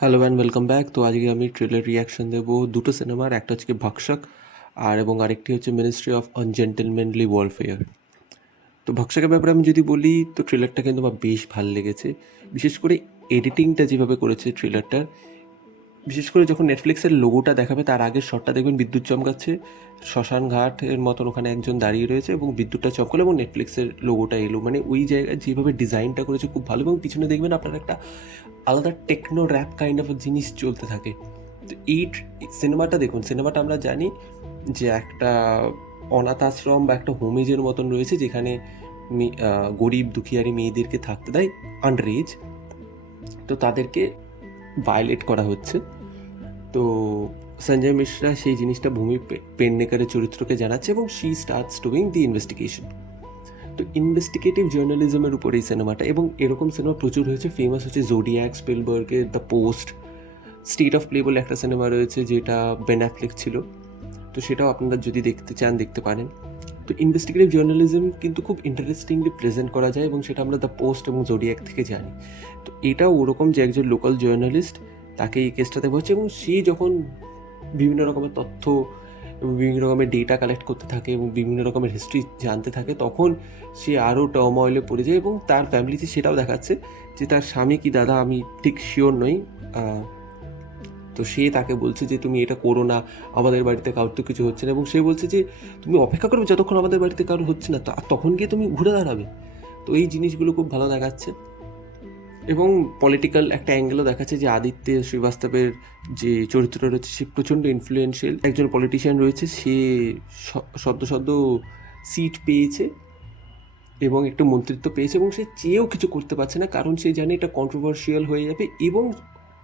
Hello and welcome back. তো আজকে আমি ট্রেলার রিয়াকশন দেবো দুটো সিনেমার, একটা হচ্ছে ভক্ষক এবং আরেকটি হচ্ছে মিনিস্ট্রি অফ আনজেন্টেলম্যানলি ওয়ারফেয়ার। তো ভক্ষকের ব্যাপারে আমি যদি বলি, তো ট্রেলারটা কিন্তু আমার বেশ ভালো লেগেছে। বিশেষ করে এডিটিংটা যেভাবে করেছে ট্রেলারটার, বিশেষ করে যখন নেটফ্লিক্সের লোগোটা দেখাবে তার আগের শটটা দেখবেন বিদ্যুৎ চমকাচ্ছে, শ্মশান ঘাটের মতন ওখানে একজন দাঁড়িয়ে রয়েছে এবং বিদ্যুৎটা চমকালো এবং নেটফ্লিক্সের লোগোটা এলো, মানে ওই জায়গায় যেভাবে ডিজাইনটা করেছে খুব ভালো। এবং পিছনে দেখবেন আপনার একটা আলাদা টেকনো র্যাপ কাইন্ড অফ জিনিস চলতে থাকে। তো এই সিনেমাটা দেখুন, সিনেমাটা আমরা জানি যে একটা অনাথ আশ্রম বা একটা হোমেজের মতন রয়েছে, যেখানে গরিব দুঃখিয়ারি মেয়েদেরকে থাকতে দেয় আন্ডার এজ। তো তাদেরকে ভায়োলেট করা হচ্ছে। তো সঞ্জয় মিশ্রা সেই জিনিসটা ভূমি পেডনেকারের চরিত্রকে জানাচ্ছে এবং she starts doing the investigation. তো ইনভেস্টিগেটিভ জার্নালিজমের উপর এই সিনেমাটা, এবং এরকম সিনেমা প্রচুর হয়েছে। ফেমাস হচ্ছে জোডিয়াক, স্পিলবার্গের the Post, State of Play বলে একটা সিনেমা রয়েছে যেটা বেন অ্যাফ্লেক ছিল, তো সেটাও আপনারা যদি দেখতে চান দেখতে পারেন। তো ইনভেস্টিগেটিভ জার্নালিজম কিন্তু খুব ইন্টারেস্টিংলি প্রেজেন্ট করা যায় এবং সেটা আমরা দ্য পোস্ট এবং জোডিয়াক থেকে জানি। তো এটাও ওরকম যে একজন লোকাল জার্নালিস্ট, তাকে এই কেসটাতে বলছে এবং সে যখন বিভিন্ন রকমের তথ্য এবং বিভিন্ন রকমের ডেটা কালেক্ট করতে থাকে এবং বিভিন্ন রকমের হিস্ট্রি জানতে থাকে, তখন সে আরও টার্ময়েলে পড়ে যায়। এবং তার ফ্যামিলিতে সেটাও দেখাচ্ছে যে তার স্বামী কি দাদা আমি ঠিক শিওর নই, তো সে তাকে বলছে যে তুমি এটা করো না, আমাদের বাড়িতে কারোর তো কিছু হচ্ছে না। এবং সে বলছে যে তুমি অপেক্ষা করবে যতক্ষণ আমাদের বাড়িতে কারোর হচ্ছে না, তখন গিয়ে তুমি ঘুরে দাঁড়াবে। তো এই জিনিসগুলো খুব ভালো দেখাচ্ছে। এবং পলিটিক্যাল একটা অ্যাঙ্গেলও দেখাচ্ছে যে আদিত্য শ্রীবাস্তবের যে চরিত্রটা রয়েছে সে প্রচণ্ড ইনফ্লুয়েন্সিয়াল একজন পলিটিশিয়ান রয়েছে। সে সদ্য সদ্য সিট পেয়েছে এবং একটু মন্ত্রিত্ব পেয়েছে এবং সে চেয়েও কিছু করতে পারছে না, কারণ সে জানে এটা কন্ট্রোভার্সিয়াল হয়ে যাবে এবং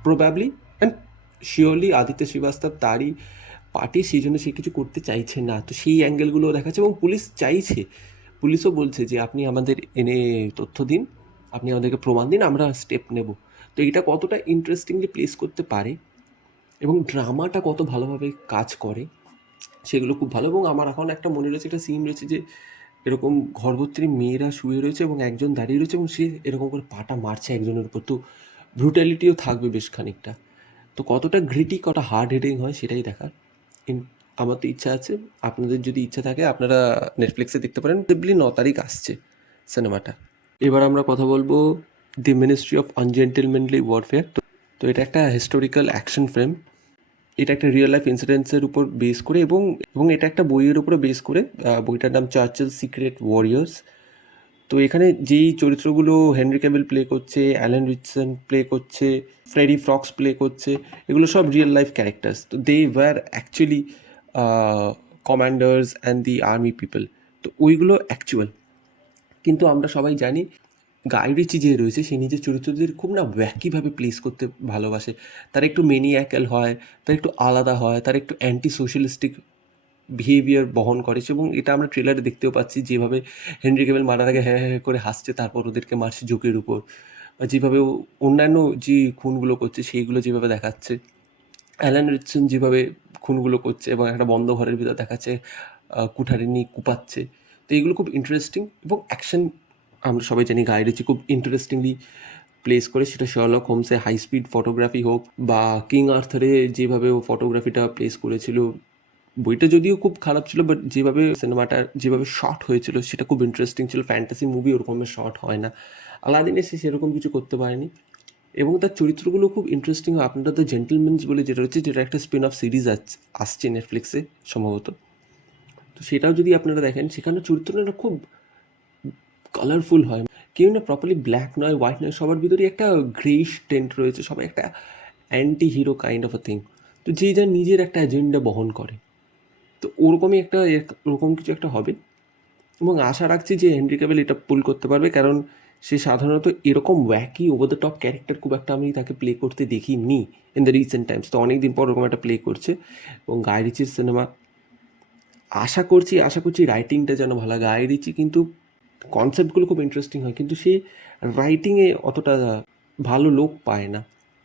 probably and surely Aditya Srivastava তারই পার্টি, সেই জন্য সে কিছু করতে চাইছে না। তো সেই অ্যাঙ্গেলগুলো দেখাচ্ছে এবং পুলিশ চাইছে, পুলিশও বলছে যে আপনি আমাদের এনে তথ্য দিন, আপনি আমাদেরকে প্রমাণ দিন, আমরা স্টেপ নেব। তো এটা কতটা ইন্টারেস্টিংলি প্লেস করতে পারে এবং ড্রামাটা কত ভালোভাবে কাজ করে সেগুলো খুব ভালো। এবং আমার এখন একটা মনে রয়েছে, একটা সিন রয়েছে যে এরকম ঘরভর্তি মেয়েরা শুয়ে রয়েছে এবং একজন দাঁড়িয়ে রয়েছে এবং সে এরকম করে পাটা মারছে একজনের উপর। তো ব্রুটালিটিও থাকবে বেশ খানিকটা। তো কতটা গ্রিটি, কতটা হার্ড হিটিং হয় সেটাই দেখার। আমার তো ইচ্ছা আছে, আপনাদের যদি ইচ্ছা থাকে আপনারা নেটফ্লিক্সে দেখতে পারেন। সিম্পলি 9 তারিখ আসছে সিনেমাটা। এবার আমরা কথা বলবো দি মিনিস্ট্রি অফ আনজেন্টেলম্যানলি ওয়ারফেয়ার। তো এটা একটা হিস্টোরিক্যাল অ্যাকশন ফিল্ম। এটা একটা রিয়েল লাইফ ইনসিডেন্টসের উপর বেস করে এবং এবং এটা একটা বইয়ের উপরে বেস করে। বইটার নাম চার্চিল সিক্রেট ওয়ারিয়ার্স। তো এখানে যেই চরিত্রগুলো হেনরি ক্যাভিল প্লে করছে, অ্যালেন রিচসন প্লে করছে, ফ্রেডি ফ্রক্স প্লে করছে, এগুলো সব রিয়েল লাইফ ক্যারেক্টার্স। তো they were actually commanders and the army people. তো ওইগুলো অ্যাকচুয়াল। কিন্তু আমরা সবাই জানি গাই রিচি যে রয়েছে সে নিজের চরিত্রদের খুব না ওয়াকিভাবে প্লেস করতে ভালোবাসে। তারা একটু মেনিয়াক্যাল হয়, তারা একটু আলাদা হয়, তারা একটু অ্যান্টি সোশ্যালিস্টিক বিহেভিয়ার বহন করে। এবং এটা আমরা ট্রেলারে দেখতেও পাচ্ছি, যেভাবে হেনরি ক্যাভিল মারার আগে হ্যাঁ হ্যাঁ করে হাসছে, তারপর ওদেরকে মারছে জোকের উপর, বা যেভাবে অন্যান্য যে খুনগুলো করছে সেইগুলো যেভাবে দেখাচ্ছে, অ্যালান রিচসন যেভাবে খুনগুলো করছে এবং একটা বন্ধ ঘরের ভিতর দেখাচ্ছে কুঠারি নিয়ে কুপাচ্ছে। তো এইগুলো খুব ইন্টারেস্টিং এবং অ্যাকশন আমরা সবাই জানি গাই রিচি খুব ইন্টারেস্টিংলি প্লেস করে, সেটা শার্লক হোমসে হাই স্পিড ফটোগ্রাফি হোক বা কিং আর্থারে যেভাবে ও ফটোগ্রাফিটা প্লেস করেছিল। বইটা যদিও খুব খারাপ ছিল, বাট যেভাবে সিনেমাটা যেভাবে শর্ট হয়েছিল সেটা খুব ইন্টারেস্টিং ছিল। ফ্যান্টাসি মুভি ওরকমের শর্ট হয় না, আলাদিনে সে সেরকম কিছু করতে পারেনি এবং তার চরিত্রগুলো খুব ইন্টারেস্টিং হয়। আপনারা দ্য জেন্টলম্যানস বলে যেটা হচ্ছে, যেটা একটা স্পিন অফ সিরিজ আসছে নেটফ্লিক্সে সম্ভবত। তো সেটাও যদি আপনারা দেখেন, সেখানে চরিত্রটা খুব কালারফুল হয়। কেউ না প্রপারলি ব্ল্যাক নয়, হোয়াইট নয়, সবার ভিতরেই একটা গ্রেইশ টেন্ট রয়েছে, সবাই একটা anti hero kind of a thing. তো যে যার নিজের একটা এজেন্ডা বহন করে, তো ওরকমই একটা ওরকম কিছু একটা হবে এবং আশা রাখছি যে হেনরি ক্যাভিল এটা পুল করতে পারবে, কারণ সে সাধারণত এরকম ওয়্যাকি ওভার দ্য টপ ক্যারেক্টার খুব একটা আমি তাকে প্লে করতে দেখিনি ইন দ্য রিসেন্ট টাইমস। তো অনেক দিন পর ওরকম একটা প্লে করছে এবং গাই রিচির সিনেমা আশা করছি রাইটিংটা যেন ভালো। গাই রিচি কিন্তু কনসেপ্টগুলো খুব ইন্টারেস্টিং হয়, কিন্তু সে রাইটিংয়ে অতটা ভালো লোক পায় না।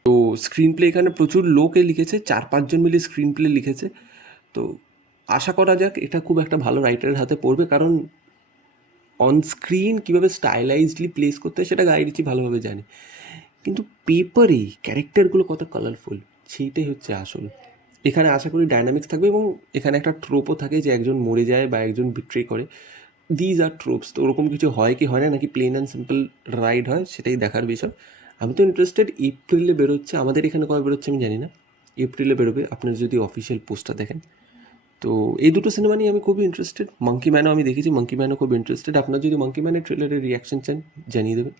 তো স্ক্রিন প্লে এখানে প্রচুর লোকে লিখেছে, 4-5 জন মিলে স্ক্রিন প্লে লিখেছে। তো আশা করা যাক এটা খুব একটা ভালো রাইটারের হাতে পড়বে, কারণ অন স্ক্রিন কীভাবে স্টাইলাইজডলি প্লেস করতে হয় সেটা গাই রিচি ভালোভাবে জানে। কিন্তু পেপারে ক্যারেক্টারগুলো কত কালারফুল সেইটাই হচ্ছে আসল। এখানে আশা করি ডায়নামিক্স থাকবে এবং এখানে একটা ট্রোপও থাকে যে একজন মরে যায় বা একজন বিট্রে করে। দিজ আর ট্রোপস, তো ওরকম কিছু হয় কি হয় না, নাকি প্লেন অ্যান্ড সিম্পল রাইড হয়, সেটাই দেখার বিষয়। আমি তো ইন্টারেস্টেড। এপ্রিলে বেরোচ্ছে, আমাদের এখানে কবে বেরোচ্ছে আমি জানি না, এপ্রিলে বেরোবে আপনারা যদি অফিসিয়াল পোস্টটা দেখেন। তো এই দুটো সিনেমা নিয়ে আমি খুবই ইন্টারেস্টেড। মাঙ্কি ম্যানও আমি দেখেছি, মাঙ্কি ম্যানও খুব ইন্টারেস্টেড। আপনার যদি মাঙ্কি ম্যানের ট্রেলারের রিয়াকশন চান জানিয়ে দেবেন।